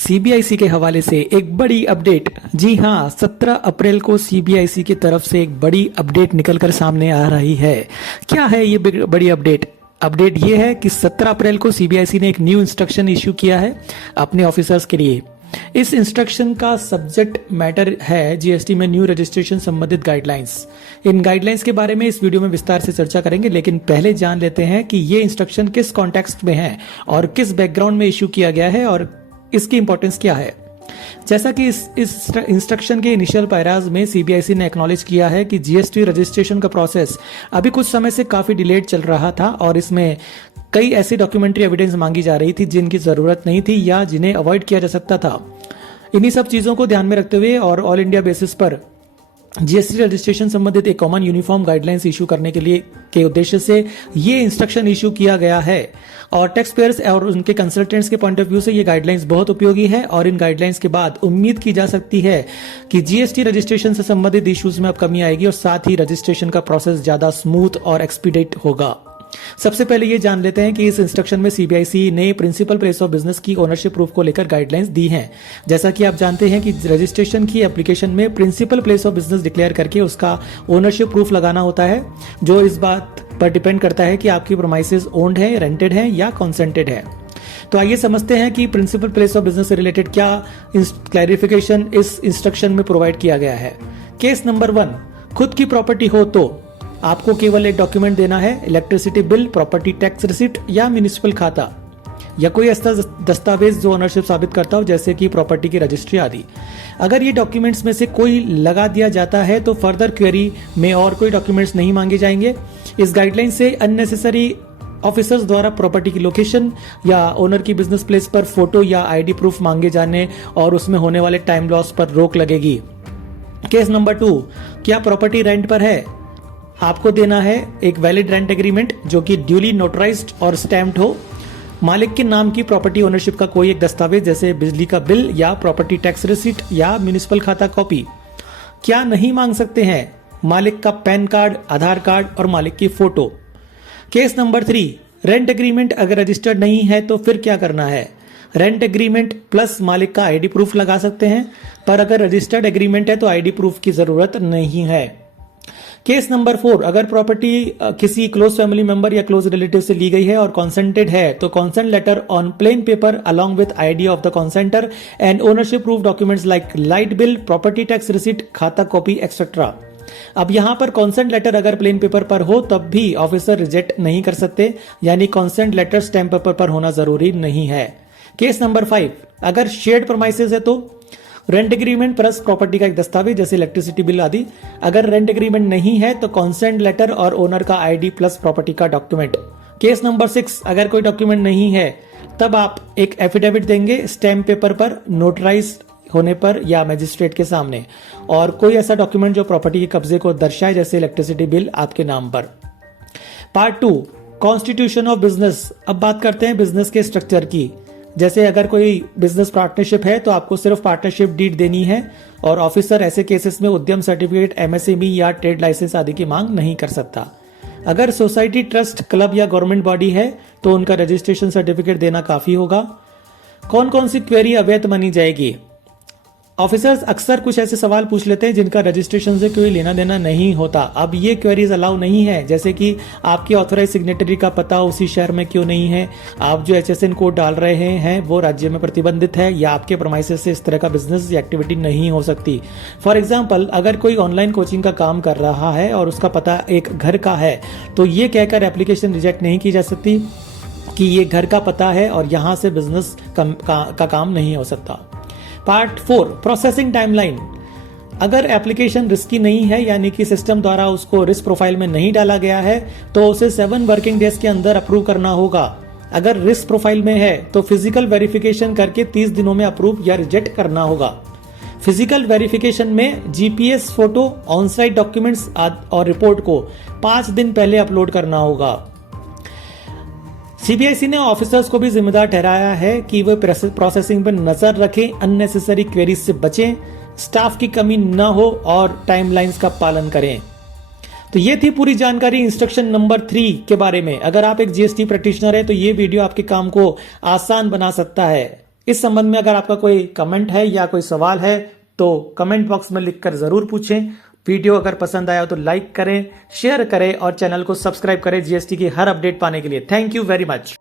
CBIC के हवाले से एक बड़ी अपडेट। जी हां, 17 अप्रैल को सीबीआईसी की तरफ से एक बड़ी अपडेट निकलकर सामने आ रही है। क्या है ये बड़ी अपडेट? अपडेट ये है कि 17 अप्रैल को सीबीआईसी ने एक न्यू इंस्ट्रक्शन इश्यू किया है अपने ऑफिसर्स के लिए। इस इंस्ट्रक्शन का सब्जेक्ट मैटर है जीएसटी में न्यू रजिस्ट्रेशन संबंधित गाइडलाइंस। इन गाइडलाइंस के बारे में इस वीडियो में विस्तार से चर्चा करेंगे, लेकिन पहले जान लेते हैं कि ये इंस्ट्रक्शन किस कॉन्टेक्स्ट में है और किस बैकग्राउंड में इश्यू किया गया है और इसकी इंपॉर्टेंस क्या है। जैसा कि इस इंस्ट्रक्शन के इनिशियल पैराज में सीबीआईसी ने एक्नॉलेज किया है कि जीएसटी रजिस्ट्रेशन का प्रोसेस अभी कुछ समय से काफी डिलेड चल रहा था और इसमें कई ऐसी डॉक्यूमेंट्री एविडेंस मांगी जा रही थी जिनकी जरूरत नहीं थी या जिन्हें अवॉइड किया जा सकता था। इन्हीं सब चीजों को ध्यान में रखते हुए और ऑल इंडिया बेसिस पर जीएसटी रजिस्ट्रेशन संबंधित एक कॉमन यूनिफॉर्म गाइडलाइंस इशू करने के उद्देश्य से ये इंस्ट्रक्शन इशू किया गया है और टैक्स पेयर्स और उनके कंसल्टेंट्स के पॉइंट ऑफ व्यू से ये गाइडलाइंस बहुत उपयोगी है और इन गाइडलाइंस के बाद उम्मीद की जा सकती है कि जीएसटी रजिस्ट्रेशन से संबंधित इश्यूज में अब कमी आएगी और साथ ही रजिस्ट्रेशन का प्रोसेस ज्यादा स्मूथ और एक्सपीडिएट होगा। सबसे पहले ये जान लेते हैं कि इस इंस्ट्रक्शन में सीबीआईसी ने प्रिंसिपल प्लेस ऑफ बिजनेस की ओनरशिप प्रूफ को लेकर गाइडलाइंस दी हैं। जैसा कि आप जानते हैं कि रजिस्ट्रेशन की एप्लीकेशन में principal place of business declare करके उसका ओनरशिप प्रूफ लगाना होता है, जो इस बात पर डिपेंड करता है कि आपकी प्रोमाइसेस ओन्ड है, रेंटेड है या कॉन्सेंटेड है। तो आइए समझते हैं कि प्रिंसिपल प्लेस ऑफ बिजनेस से रिलेटेड क्या क्लैरिफिकेशन इस इंस्ट्रक्शन में प्रोवाइड किया गया है। केस नंबर 1, खुद की प्रॉपर्टी हो तो आपको केवल एक डॉक्यूमेंट देना है, electricity bill, property tax receipt या म्युनिसिपल खाता या कोई ऐसा दस्तावेज जो ओनरशिप साबित करता हो, जैसे कि प्रॉपर्टी की रजिस्ट्री आदि। अगर ये डॉक्यूमेंट्स में से कोई लगा दिया जाता है तो फर्दर क्वेरी में और कोई डॉक्यूमेंट्स नहीं मांगे जाएंगे। इस गाइडलाइन से अननेसेसरी ऑफिसर्स द्वारा प्रॉपर्टी की लोकेशन या ओनर की बिजनेस प्लेस पर फोटो या आईडी प्रूफ मांगे जाने और उसमें होने वाले टाइम लॉस पर रोक लगेगी। केस नंबर 2, क्या प्रॉपर्टी रेंट पर है? आपको देना है एक वैलिड रेंट एग्रीमेंट जो कि ड्यूली नोटराइज्ड और स्टैम्प्ड हो, मालिक के नाम की प्रॉपर्टी ओनरशिप का कोई एक दस्तावेज जैसे बिजली का बिल या प्रॉपर्टी टैक्स रिसीट या म्युनिसिपल खाता कॉपी। क्या नहीं मांग सकते हैं? मालिक का पैन कार्ड, आधार कार्ड और मालिक की photo. Case number 3, rent agreement अगर रजिस्टर्ड नहीं है तो फिर क्या करना है? रेंट एग्रीमेंट प्लस मालिक का आईडी प्रूफ लगा सकते हैं, पर अगर रजिस्टर्ड एग्रीमेंट है तो आईडी प्रूफ की जरूरत नहीं है। केस नंबर 4, अगर प्रॉपर्टी किसी क्लोज फैमिली मेंबर या क्लोज रिलेटिव से ली गई है और कॉन्सेंटेड है तो consent letter on plain paper along with ID of the consenter and ownership proof documents like light bill, property tax receipt, khata copy etcetera. अब यहां पर कॉन्सेंट लेटर अगर प्लेन पेपर पर हो तब भी ऑफिसर रिजेक्ट नहीं कर सकते, यानी कॉन्सेंट लेटर स्टैम्प पेपर पर होना जरूरी नहीं है। केस नंबर 5, अगर शेयर्ड प्रोमाइसेस है तो रेंट एग्रीमेंट प्लस प्रॉपर्टी का एक दस्तावेज जैसे इलेक्ट्रिसिटी बिल आदि। अगर रेंट एग्रीमेंट नहीं है तो कॉन्सेंट लेटर और ओनर का आईडी प्लस प्रॉपर्टी का डॉक्यूमेंट। केस नंबर 6, अगर कोई डॉक्यूमेंट नहीं है तब आप एक एफिडेविट देंगे स्टैम्प पेपर पर नोटराइज होने पर या मजिस्ट्रेट के सामने, और कोई ऐसा डॉक्यूमेंट जो प्रॉपर्टी के कब्जे को दर्शाए जैसे इलेक्ट्रिसिटी बिल आपके नाम पर। Part 2, constitution of business. अब बात करते हैं बिजनेस के स्ट्रक्चर की। जैसे अगर कोई बिजनेस पार्टनरशिप है तो आपको सिर्फ पार्टनरशिप डीड देनी है और ऑफिसर ऐसे केसेस में उद्यम सर्टिफिकेट, एमएसएमई या ट्रेड लाइसेंस आदि की मांग नहीं कर सकता। अगर सोसाइटी, ट्रस्ट, क्लब या गवर्नमेंट बॉडी है तो उनका रजिस्ट्रेशन सर्टिफिकेट देना काफी होगा। कौन कौन सी क्वेरी अवैध मानी जाएगी? ऑफिसर्स अक्सर कुछ ऐसे सवाल पूछ लेते हैं जिनका रजिस्ट्रेशन से कोई लेना देना नहीं होता। अब ये क्वेरीज अलाउ नहीं है, जैसे कि आपके ऑथराइज सिग्नेटरी का पता उसी शहर में क्यों नहीं है, आप जो HSN कोड डाल रहे हैं वो राज्य में प्रतिबंधित है, या आपके प्रोमाइसेस से इस तरह का बिजनेस या एक्टिविटी नहीं हो सकती। फॉर एग्जाम्पल, अगर कोई ऑनलाइन कोचिंग का काम कर रहा है और उसका पता एक घर का है तो ये कहकर एप्लीकेशन रिजेक्ट नहीं की जा सकती कि ये घर का पता है और यहां से बिजनेस का काम नहीं हो सकता। Part 4, processing timeline. अगर एप्लीकेशन रिस्की नहीं है, यानी कि सिस्टम द्वारा उसको रिस्क प्रोफाइल में नहीं डाला गया है, तो उसे 7 वर्किंग डेज के अंदर अप्रूव करना होगा। अगर रिस्क प्रोफाइल में है तो फिजिकल वेरिफिकेशन करके 30 दिनों में अप्रूव या रिजेक्ट करना होगा। फिजिकल वेरिफिकेशन में GPS photo, on site documents और रिपोर्ट को 5 दिन पहले अपलोड करना होगा। सीबीआईसी ने ऑफिसर्स को भी जिम्मेदार ठहराया है कि वे प्रोसेसिंग पर नजर रखें, अननेसेसरी क्वेरीज से बचें, स्टाफ की कमी न हो और टाइमलाइंस का पालन करें। तो ये थी पूरी जानकारी इंस्ट्रक्शन नंबर 3 के बारे में। अगर आप एक जीएसटी प्रैक्टिशनर है तो ये वीडियो आपके काम को आसान बना सकता है। इस संबंध में अगर आपका कोई कमेंट है या कोई सवाल है तो कमेंट बॉक्स में लिखकर जरूर पूछें। वीडियो अगर पसंद आया हो तो लाइक करें, शेयर करें और चैनल को सब्सक्राइब करें जीएसटी की हर अपडेट पाने के लिए। Thank you very much.